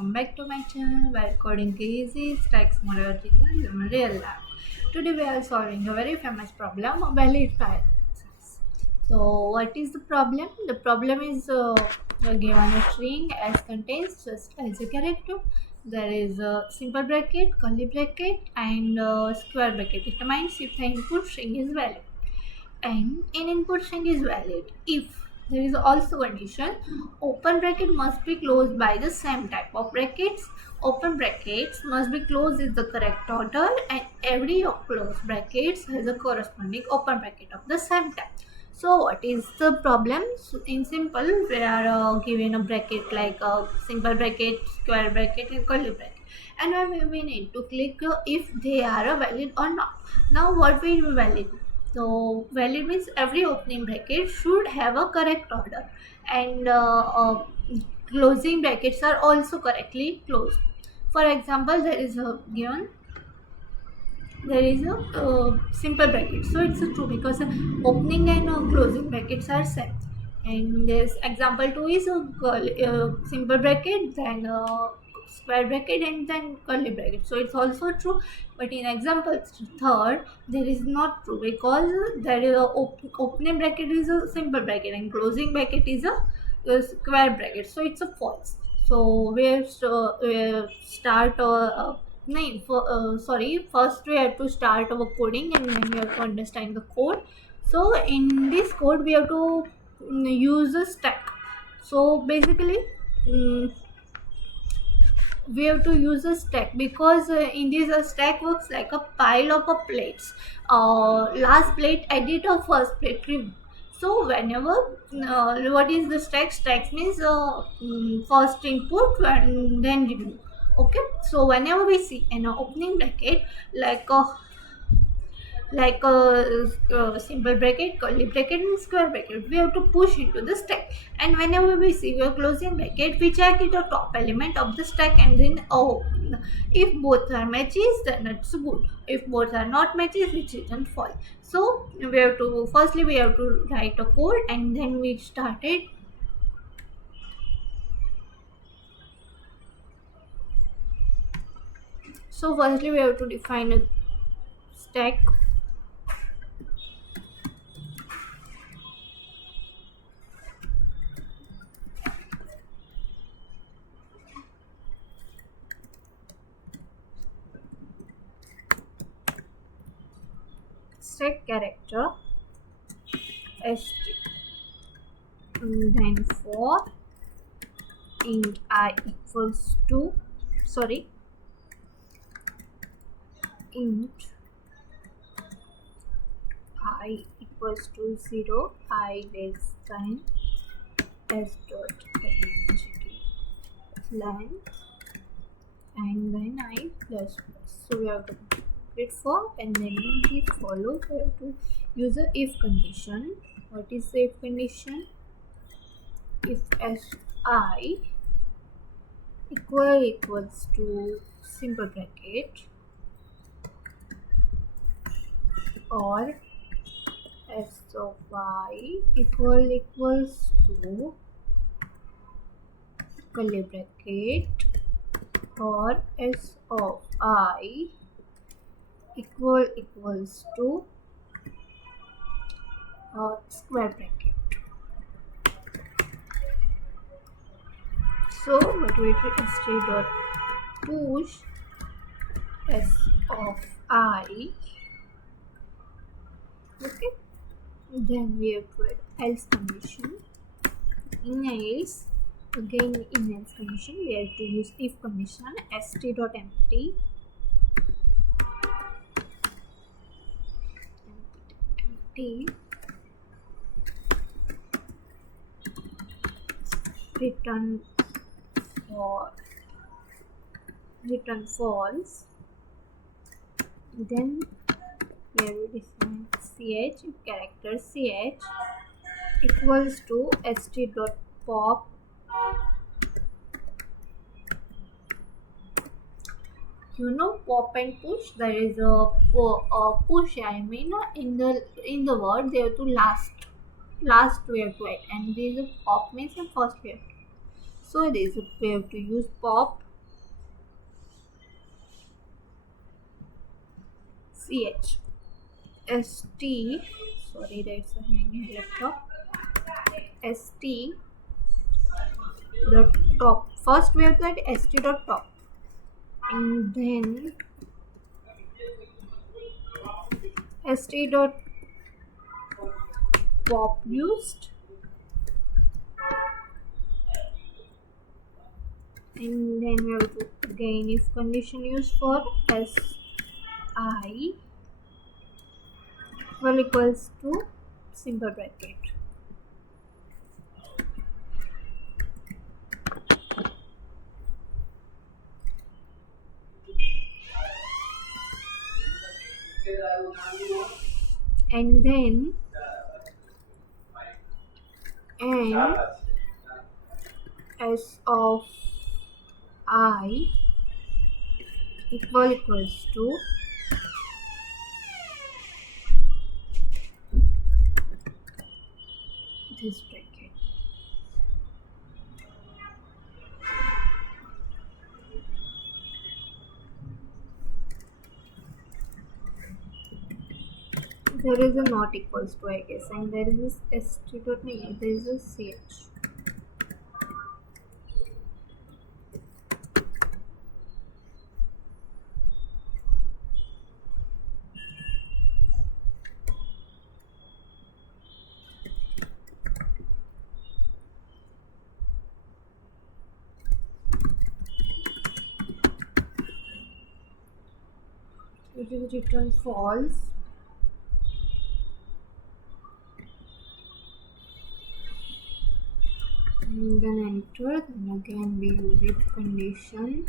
welcome back to my channel where coding is easy, stacks more logical in real life. Today we are solving a very famous problem, valid paradoxes. So what is the problem? The problem is given a string as contains just as a character. There is a simple bracket, curly bracket and square bracket. It means if the input string is valid and an input string is valid if there is also condition open bracket must be closed by the same type of brackets. Open brackets must be closed in the correct order and every closed brackets has a corresponding open bracket of the same type. So what is the problem? So in simple we are given a bracket like a simple bracket, square bracket and curly bracket, and then we need to click if they are valid or not. Now what will be valid? So valid means every opening bracket should have a correct order and closing brackets are also correctly closed. For example, there is a simple bracket, so it's a true because opening and closing brackets are same. And this example 2 is a simple bracket, then square bracket and then curly bracket, so it's also true. But in example third there is not true because there is opening bracket is a simple bracket and closing bracket is a square bracket, so it's a false. So we start no, sorry. First, we have to start our coding, and then we have to understand the code. So, in this code, we have to use a stack. So, basically, mm, we have to use a stack because in this a stack works like a pile of plates. Last plate edit or first plate remove. So whenever what is the stack? Stack means first input and then remove. Okay, so whenever we see an opening bracket like a simple bracket, curly bracket and square bracket, we have to push into the stack. And whenever we see a closing bracket, we check it a top element of the stack and then if both are matches then it's good, if both are not matches it isn't false. So we have to firstly we have to write a code and then we started. So firstly we have to define a stack. Stack character st, and then for int I equals to int I equals to 0, I less than s dot length and then I plus plus. So we have to complete for, and then this follows we have to use a if condition. What is the if condition? If si equals to simple bracket or s of y equals to curly bracket or s of I equals to square bracket. So what we do st dot push s of I. Okay, then we have to add else condition. In else, again in else condition we have to use if condition st dot empty return false. Then here we define ch character ch equals to st dot pop pop and push. There is a push, I mean in the word they have to last we have to add, and there is a pop means the first we have to. So there is a we have to use pop ch st, sorry, that's a hanging laptop. St dot top. First we have to add st dot top, and then st dot pop used, and then we have to again if condition used for si equals to simple bracket. And then and s of I equals to this bracket. There is a not equals to, I guess, and there is this st dot no, there is a ch. It will return false. And then enter, then again we use if condition.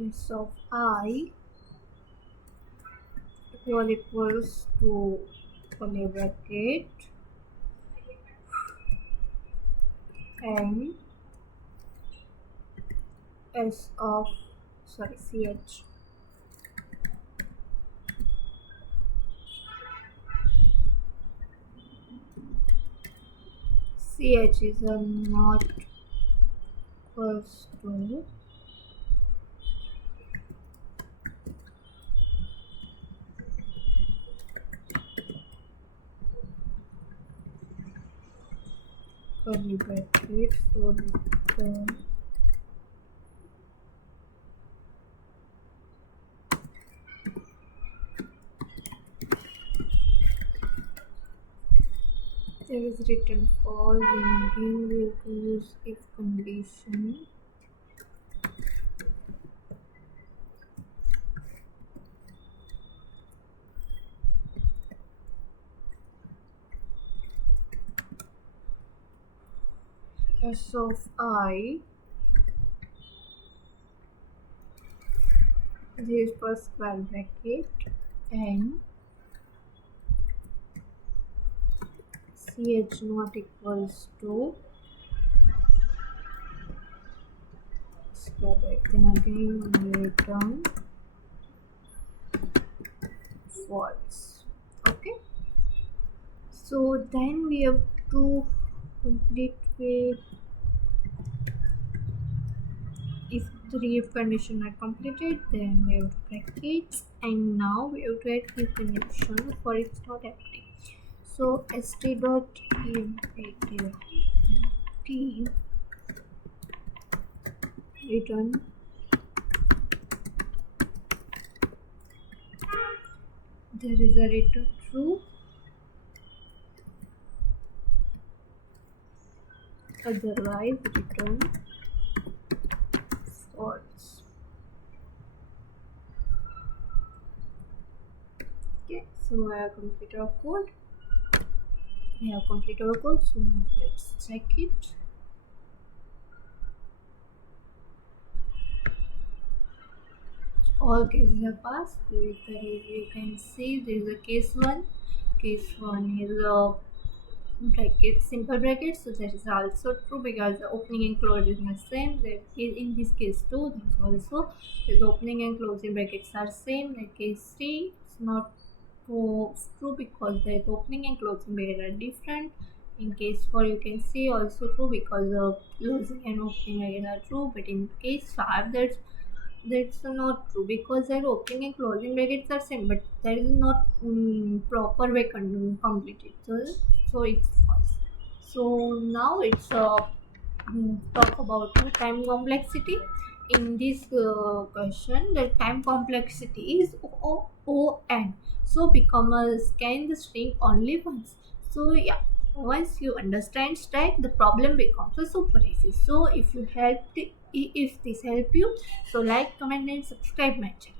S of I equals to curly bracket and s of ch. Ch is a not equals to curly bracket, so return there is written false, then again we have to use if condition. S of I, this first square bracket and ch not equals to square bracket, then again we return false. Okay, so then we have to complete with if three if condition are completed, then we have brackets, and now we have to add if condition for it's not empty. So st dot t return there is a return true, otherwise return false. Okay, so I have completed our code. So now let's check it. All cases are passed. You can see there is a case 1. Case 1 is a bracket, simple bracket, so that is also true because the opening and closing are same. That is in this case 2, that is also the opening and closing brackets are same. Like case 3 is not true because the opening and closing bracket are different. In case 4 you can see also true because closing and opening again are true, but in case 5 that's not true because their opening and closing brackets are same, but that is not proper way completed. So it's false. So now it's talk about the time complexity. In this question, the time complexity is O n. So become a scan the string only once. So yeah, once you understand stack, the problem becomes a super easy. So if you helped, if this help you, so like, comment and subscribe my channel.